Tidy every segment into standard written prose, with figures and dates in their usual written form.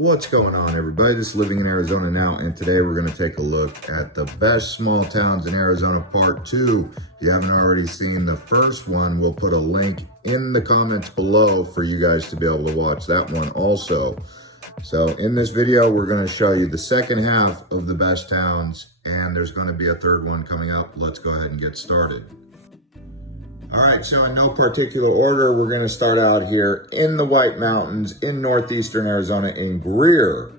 What's going on, everybody? This is Living in Arizona Now, and today we're going to take a look at the best small towns in Arizona part 2. If you haven't already seen the first one, we'll put a link in the comments below for you guys to be able to watch that one also. So in this video, we're going to show you the second half of the best towns, and there's going to be a third one coming up. Let's go ahead and get started. All right, so in no particular order, we're going to start out here in the White Mountains in northeastern Arizona in Greer.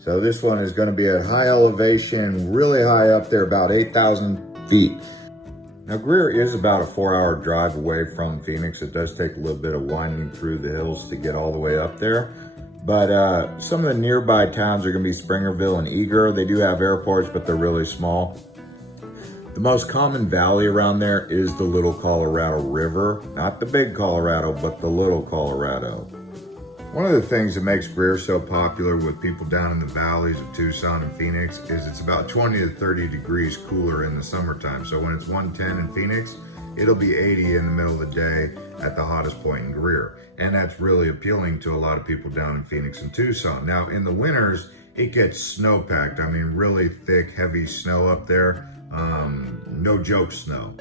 So this one is going to be at high elevation, really high up there, about 8,000 feet. Now, Greer is about a 4-hour drive away from Phoenix. It does take a little bit of winding through the hills to get all the way up there. But some of the nearby towns are going to be Springerville and Eager. They do have airports, but they're really small. The most common valley around there is the Little Colorado River. Not the big Colorado, but the Little Colorado. One of the things that makes Greer so popular with people down in the valleys of Tucson and Phoenix is it's about 20 to 30 degrees cooler in the summertime. So when it's 110 in Phoenix, it'll be 80 in the middle of the day at the hottest point in Greer. And that's really appealing to a lot of people down in Phoenix and Tucson. Now in the winters, it gets snow-packed. I mean, really thick, heavy snow up there. No joke snow.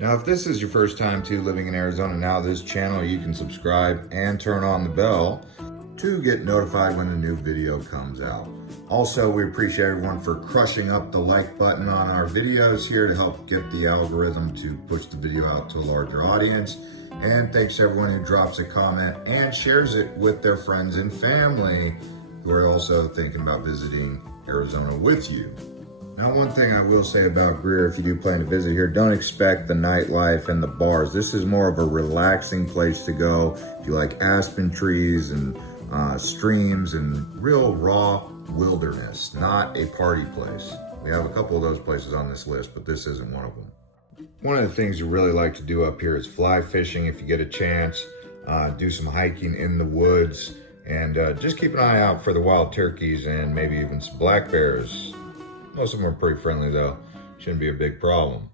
Now, if this is your first time to Living in Arizona Now, this channel, you can subscribe and turn on the bell to get notified when a new video comes out. Also, we appreciate everyone for crushing up the like button on our videos here to help get the algorithm to push the video out to a larger audience. And thanks to everyone who drops a comment and shares it with their friends and family who are also thinking about visiting Arizona with you. Now, one thing I will say about Greer, if you do plan to visit here, don't expect the nightlife and the bars. This is more of a relaxing place to go if you like aspen trees and streams and real raw wilderness, not a party place. We have a couple of those places on this list, but this isn't one of them. One of the things you really like to do up here is fly fishing if you get a chance, do some hiking in the woods, and just keep an eye out for the wild turkeys and maybe even some black bears. Most of them are pretty friendly though. Shouldn't be a big problem.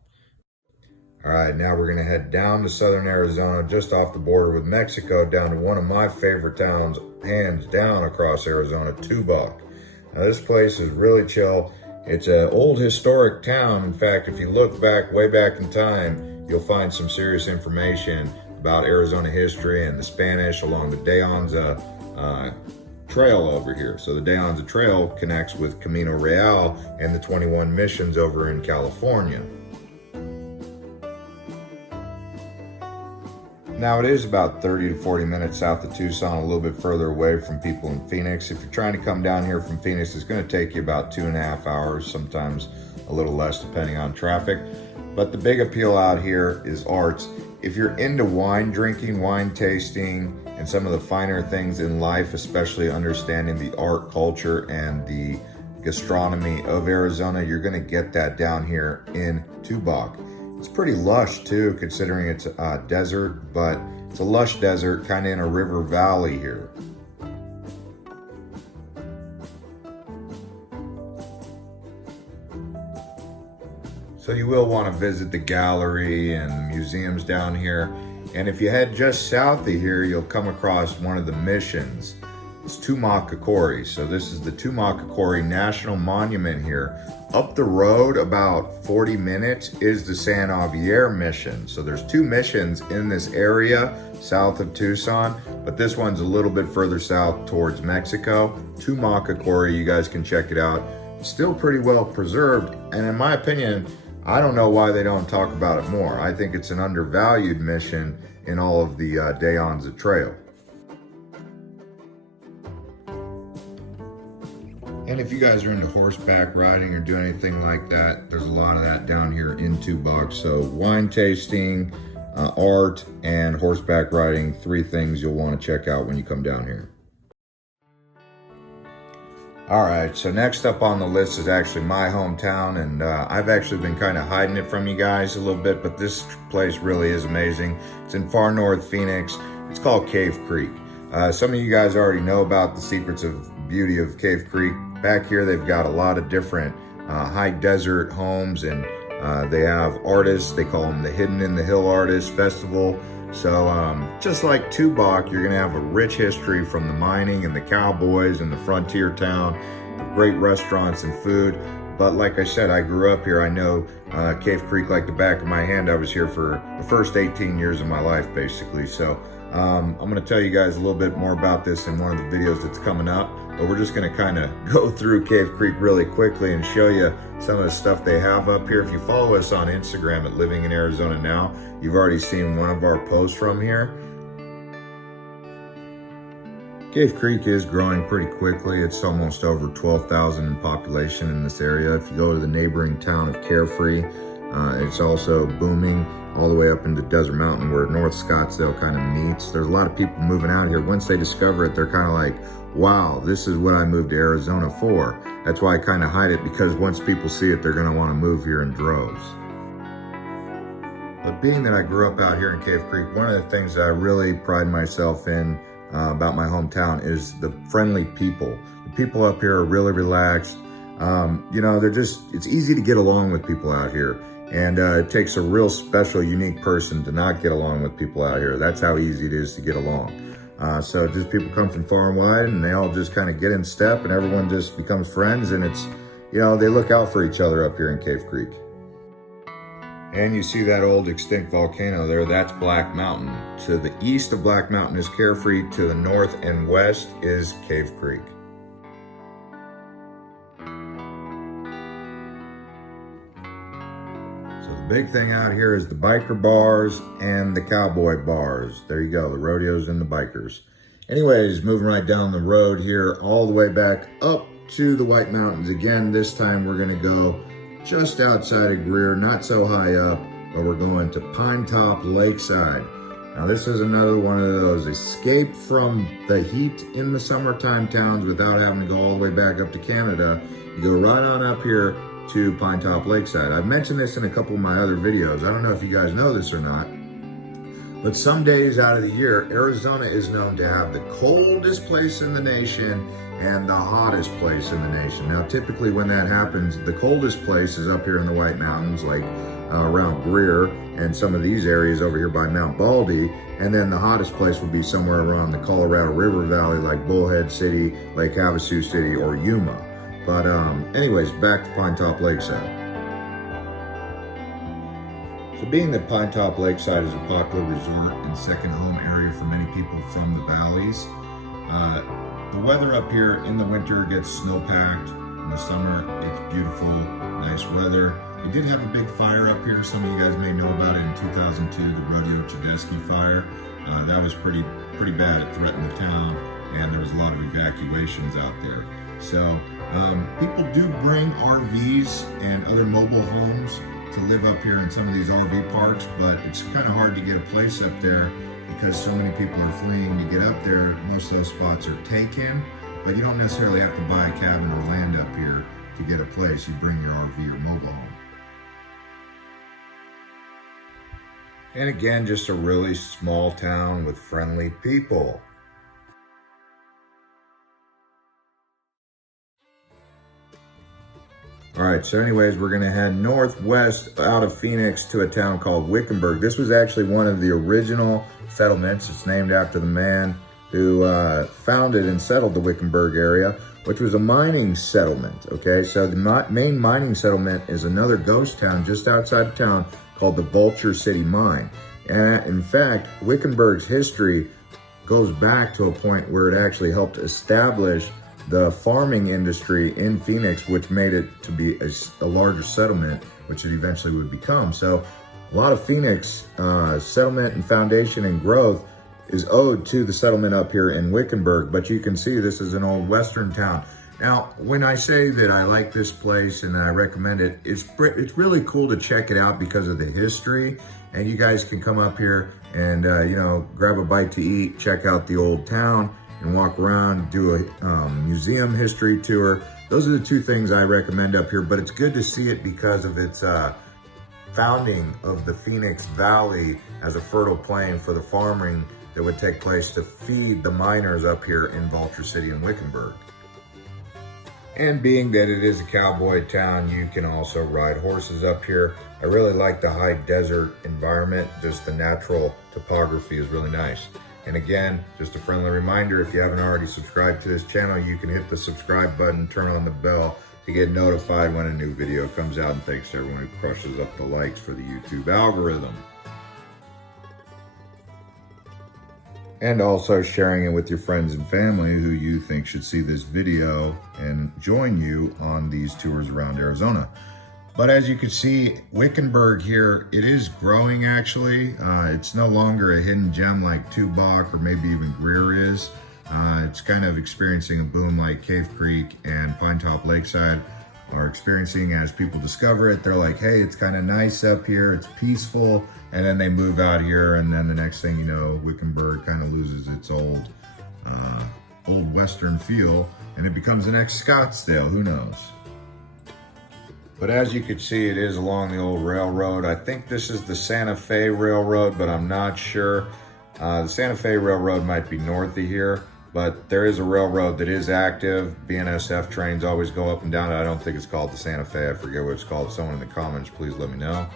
All right, now we're gonna head down to southern Arizona, just off the border with Mexico, down to one of my favorite towns, hands down across Arizona, Tubac. Now this place is really chill. It's an old historic town. In fact, if you look back, way back in time, you'll find some serious information about Arizona history and the Spanish along the De Anza trail over here. So the De Anza Trail connects with Camino Real and the 21 missions over in California. Now it is about 30 to 40 minutes south of Tucson, a little bit further away from people in Phoenix. If you're trying to come down here from Phoenix, it's going to take you about 2.5 hours, sometimes a little less depending on traffic. But the big appeal out here is arts. If you're into wine drinking, wine tasting, and some of the finer things in life, especially understanding the art, culture, and the gastronomy of Arizona, you're gonna get that down here in Tubac. It's pretty lush too, considering it's a desert, but it's a lush desert kind of in a river valley here. So you will want to visit the gallery and museums down here. And if you head just south of here, you'll come across one of the missions. It's Tubac. So this is the Tubac National Monument here. Up the road about 40 minutes is the San Javier mission. So there's 2 missions in this area south of Tucson, but this one's a little bit further south towards Mexico. Tubac, you guys can check it out. It's still pretty well preserved, and in my opinion, I don't know why they don't talk about it more. I think it's an undervalued mission in all of the De Anza Trail. And if you guys are into horseback riding or do anything like that, there's a lot of that down here in Tubac. So wine tasting, art, and horseback riding, 3 things you'll want to check out when you come down here. All right, so next up on the list is actually my hometown, and I've actually been kind of hiding it from you guys a little bit, but this place really is amazing. It's in far north Phoenix. It's called Cave Creek. Some of you guys already know about the secrets of beauty of Cave Creek. Back here, they've got a lot of different high desert homes, and they have artists. They call them the Hidden in the Hill Artists Festival. So just like Tubac, you're gonna have a rich history from the mining and the cowboys and the frontier town, the great restaurants and food. But like I said, I grew up here. I know Cave Creek like the back of my hand. I was here for the first 18 years of my life, basically. So I'm gonna tell you guys a little bit more about this in one of the videos that's coming up. But we're just gonna kind of go through Cave Creek really quickly and show you some of the stuff they have up here. If you follow us on Instagram at Living in Arizona Now, you've already seen one of our posts from here. Cave Creek is growing pretty quickly. It's almost over 12,000 in population in this area. If you go to the neighboring town of Carefree, it's also booming all the way up into Desert Mountain where North Scottsdale kind of meets. There's a lot of people moving out here. Once they discover it, they're kind of like, wow, this is what I moved to Arizona for. That's why I kind of hide it, because once people see it, they're gonna wanna move here in droves. But being that I grew up out here in Cave Creek, one of the things that I really pride myself in about my hometown is the friendly people. The people up here are really relaxed. You know, it's easy to get along with people out here. And it takes a real special, unique person to not get along with people out here. That's how easy it is to get along. So just people come from far and wide, and they all just kind of get in step, and everyone just becomes friends, and it's, you know, they look out for each other up here in Cave Creek. And you see that old extinct volcano there, that's Black Mountain. To the east of Black Mountain is Carefree, to the north and west is Cave Creek. So the big thing out here is the biker bars and the cowboy bars. There you go, the rodeos and the bikers. Anyways, moving right down the road here, all the way back up to the White Mountains. Again, this time we're gonna go just outside of Greer, not so high up, but we're going to Pinetop Lakeside. Now this is another one of those escape from the heat in the summertime towns without having to go all the way back up to Canada. You go right on up here to Pinetop Lakeside. I've mentioned this in a couple of my other videos. I don't know if you guys know this or not, but some days out of the year, Arizona is known to have the coldest place in the nation and the hottest place in the nation. Now, typically when that happens, the coldest place is up here in the White Mountains, like around Greer and some of these areas over here by Mount Baldy. And then the hottest place would be somewhere around the Colorado River Valley, like Bullhead City, Lake Havasu City, or Yuma. But anyways, back to Pinetop Lakeside. So being that Pinetop Lakeside is a popular resort and second home area for many people from the valleys, the weather up here in the winter gets snowpacked. In the summer, it's beautiful, nice weather. We did have a big fire up here. Some of you guys may know about it in 2002, the Rodeo Chudesky fire. That was pretty bad. It threatened the town, and there was a lot of evacuations out there. So people do bring RVs and other mobile homes to live up here in some of these RV parks, but it's kind of hard to get a place up there because so many people are fleeing to get up there. Most of those spots are taken, but you don't necessarily have to buy a cabin or land up here to get a place. You bring your RV or mobile home. And again, just a really small town with friendly people. All right, so anyways, we're gonna head northwest out of Phoenix to a town called Wickenburg. This was actually one of the original settlements. It's named after the man who founded and settled the Wickenburg area, which was a mining settlement, okay? So the main mining settlement is another ghost town just outside of town called the Vulture City Mine. And in fact, Wickenburg's history goes back to a point where it actually helped establish the farming industry in Phoenix, which made it to be a larger settlement, which it eventually would become. So a lot of Phoenix settlement and foundation and growth is owed to the settlement up here in Wickenburg. But you can see this is an old Western town. Now, when I say that I like this place and I recommend it, it's really cool to check it out because of the history. And you guys can come up here and, you know, grab a bite to eat, check out the old town, and walk around, do a museum history tour. Those are the two things I recommend up here, but it's good to see it because of its founding of the Phoenix Valley as a fertile plain for the farming that would take place to feed the miners up here in Vulture City and Wickenburg. And being that it is a cowboy town, you can also ride horses up here. I really like the high desert environment. Just the natural topography is really nice. And again, just a friendly reminder, if you haven't already subscribed to this channel, you can hit the subscribe button, turn on the bell to get notified when a new video comes out. And thanks to everyone who crushes up the likes for the YouTube algorithm. And also sharing it with your friends and family who you think should see this video and join you on these tours around Arizona. But as you can see, Wickenburg here, it is growing actually. It's no longer a hidden gem like Tubac or maybe even Greer is. It's kind of experiencing a boom like Cave Creek and Pinetop Lakeside are experiencing as people discover it. They're like, hey, it's kind of nice up here, it's peaceful, and then they move out here, and then the next thing you know, Wickenburg kind of loses its old Western feel, and it becomes the next Scottsdale, who knows? But as you can see, it is along the old railroad. I think this is the Santa Fe Railroad, but I'm not sure. The Santa Fe Railroad might be north of here, but there is a railroad that is active. BNSF trains always go up and down. I don't think it's called the Santa Fe. I forget what it's called. Someone in the comments, please let me know.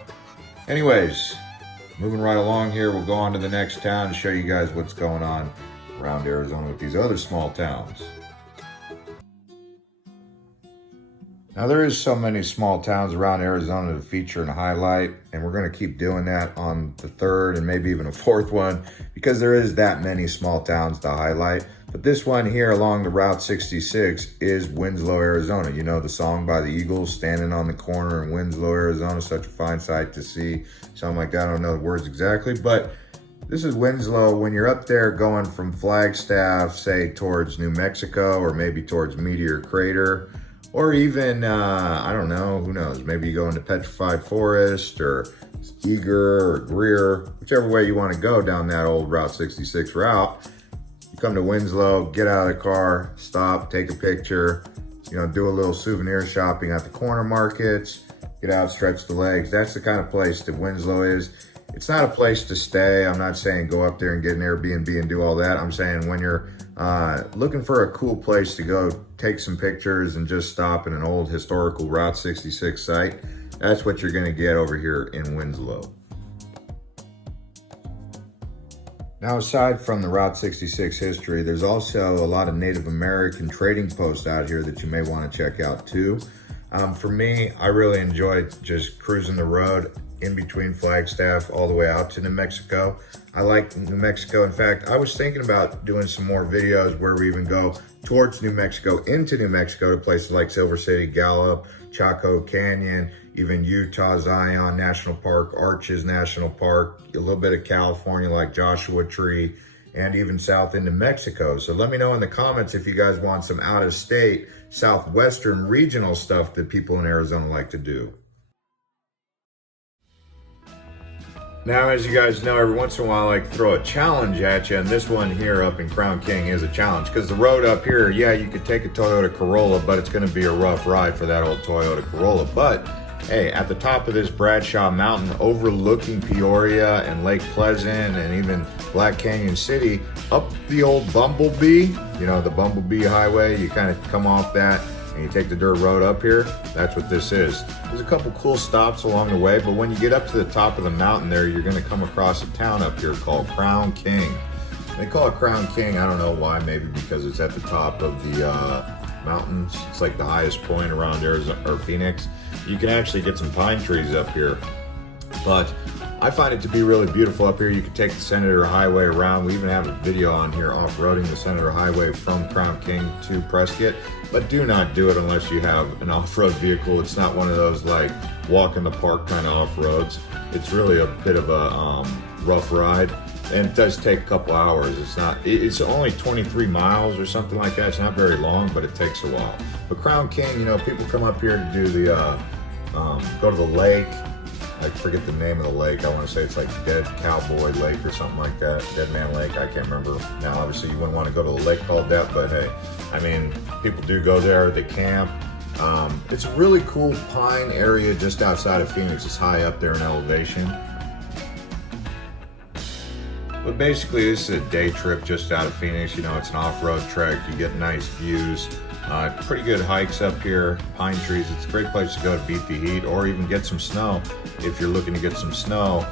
Anyways, moving right along here, we'll go on to the next town to show you guys what's going on around Arizona with these other small towns. Now there is so many small towns around Arizona to feature and highlight, and we're going to keep doing that on the third and maybe even a fourth one because there is that many small towns to highlight. But this one here along the Route 66 is Winslow, Arizona. You know the song by the Eagles, standing on the corner in Winslow, Arizona, such a fine sight to see. Something like that, I don't know the words exactly, but this is Winslow. When you're up there going from Flagstaff, say towards New Mexico or maybe towards Meteor Crater, or even, I don't know, who knows, maybe you go into Petrified Forest or Eager or Greer, whichever way you want to go down that old Route 66 route. You come to Winslow, get out of the car, stop, take a picture, you know, do a little souvenir shopping at the corner markets, get out, stretch the legs. That's the kind of place that Winslow is. It's not a place to stay. I'm not saying go up there and get an Airbnb and do all that. I'm saying when you're looking for a cool place to go take some pictures and just stop in an old historical Route 66 site, that's what you're going to get over here in Winslow. Now, aside from the Route 66 history, there's also a lot of Native American trading posts out here that you may want to check out too. For me, I really enjoyed just cruising the road in between Flagstaff all the way out to New Mexico. I like New Mexico. In fact, I was thinking about doing some more videos where we even go towards New Mexico, into New Mexico to places like Silver City, Gallup, Chaco Canyon, even Utah, Zion National Park, Arches National Park, a little bit of California like Joshua Tree, and even south into Mexico. So let me know in the comments if you guys want some out-of-state, southwestern regional stuff that people in Arizona like to do. Now, as you guys know, every once in a while I like to throw a challenge at you, and this one here up in Crown King is a challenge because the road up here, yeah, you could take a Toyota Corolla, but it's going to be a rough ride for that old Toyota Corolla. But hey, at the top of this Bradshaw Mountain, overlooking Peoria and Lake Pleasant and even Black Canyon City, up the old Bumblebee, you know, the Bumblebee Highway, you kind of come off that and you take the dirt road up here. That's what this is. There's a couple cool stops along the way, but when you get up to the top of the mountain there, you're going to come across a town up here called Crown King. They call it Crown King. I don't know why. Maybe because it's at the top of the mountains. It's like the highest point around Arizona or Phoenix. You can actually get some pine trees up here, but I find it to be really beautiful up here. You can take the Senator Highway around. We even have a video on here off-roading the Senator Highway from Crown King to Prescott, but do not do it unless you have an off-road vehicle. It's not one of those like walk in the park kind of off-roads. It's really a bit of a rough ride, and it does take a couple hours. It's only 23 miles or something like that. It's not very long, but it takes a while. But Crown King, you know, people come up here to do the go to the lake. I forget the name of the lake. I want to say it's like Dead Cowboy Lake or something like that. Dead Man Lake, I can't remember. Now, obviously, you wouldn't want to go to a lake called that, but hey, I mean, people do go there, they camp. It's a really cool pine area just outside of Phoenix. It's high up there in elevation. But basically, this is a day trip just out of Phoenix. You know, it's an off-road trek. You get nice views. Pretty good hikes up here, pine trees. It's a great place to go to beat the heat or even get some snow if you're looking to get some snow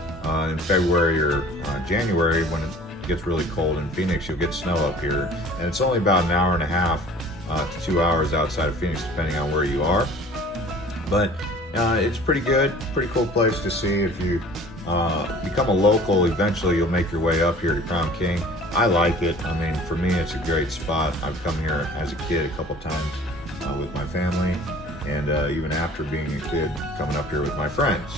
in February or January when it gets really cold in Phoenix. You'll get snow up here, and it's only about an hour and a half to 2 hours outside of Phoenix depending on where you are. But it's pretty good, pretty cool place to see. If you become a local, eventually you'll make your way up here to Crown King. I like it. I mean, for me, it's a great spot. I've come here as a kid a couple times with my family, and even after being a kid, coming up here with my friends.